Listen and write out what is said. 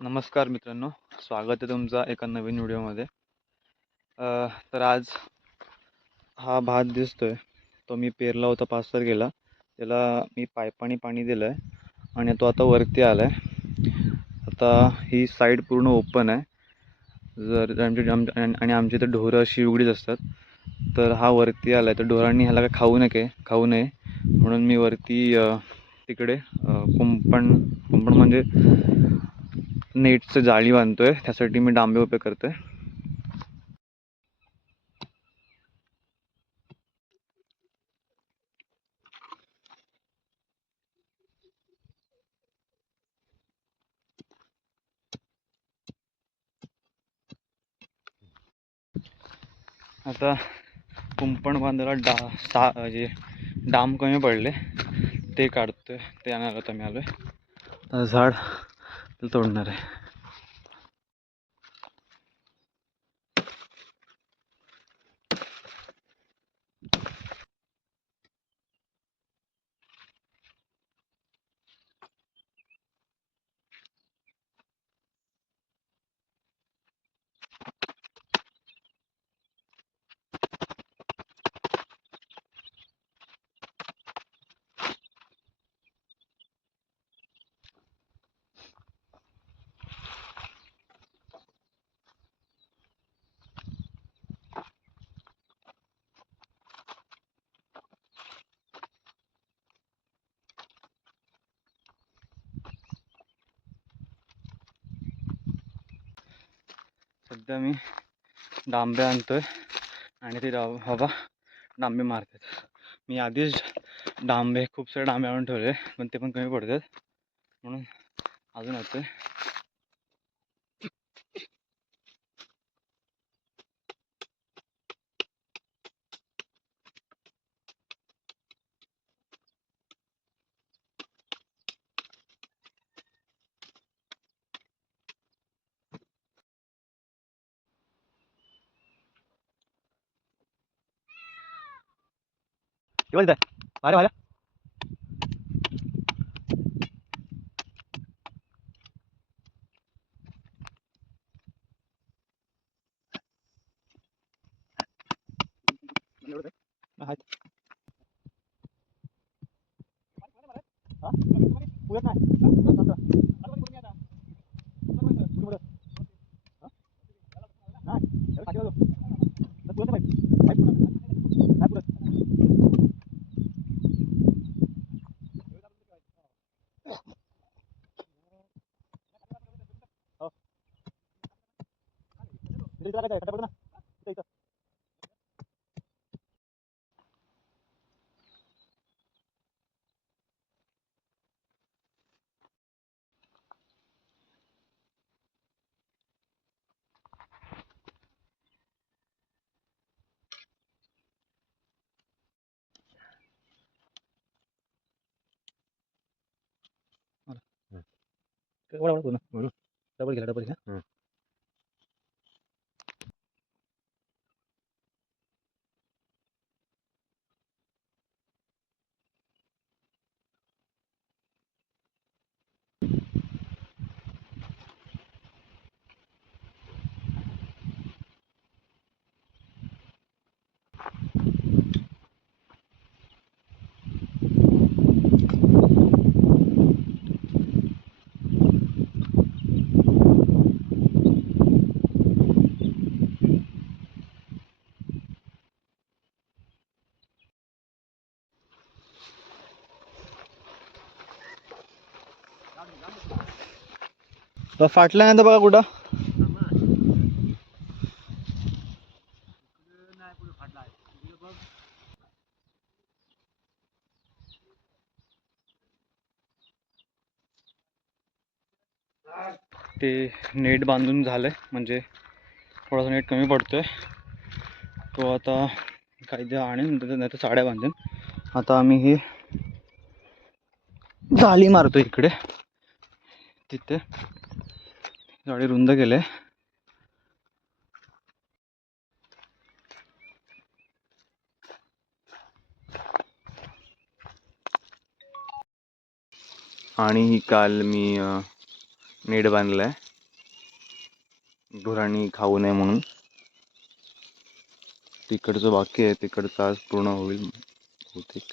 नमस्कार मित्रांनो, स्वागत आहे तुमचा एका नवीन व्हिडिओमध्ये. तर आज हा भात दिसतोय तो मी पेरला होता 5 तारखेला. त्याला मी पाईपाने पाणी दिलं आहे आणि तो आता वरती आला आहे. आता ही साईड पूर्ण ओपन आहे. जर आणि आमची इथं ढोरं अशी उघडीच असतात. तर हा वरती आला आहे तर ढोरांनी ह्याला काय खाऊ नये म्हणून मी वरती तिकडे कुंपण कुंपण म्हणजे नेटचं जाळी बांधतोय. त्यासाठी मी डांबे उभे करतोय. आता कुंपण बांधायला म्हणजे डाम कमी पडले ते काढतोय. ते आणायला आता मी आलोय. आता झाड तोडणार आहे. सध्या मी डांबे आणतोय आणि ते बाबा डांबे मारतात. मी आधीच खूप सारे डांबे आणून ठेवले पण ते पण कमी पडतात म्हणून अजून आणतोय. अरे डबल घ्या. फाटल्यानंतर बघा कुठं ते नेट बांधून झालंय म्हणजे थोडासा नेट कमी पडतोय. तो आता काही आणेल नाही तर साड्या बांधेन. आता आम्ही ही जाळी मारतो इकडे. तिथे जाळी रुंद केले. आणि काल मी नेट बांधलाय. गुरांनी खाऊ नये म्हणून. तिकडचं बाकी आहे, तिकडचं आज पूर्ण होईल बहुतेक.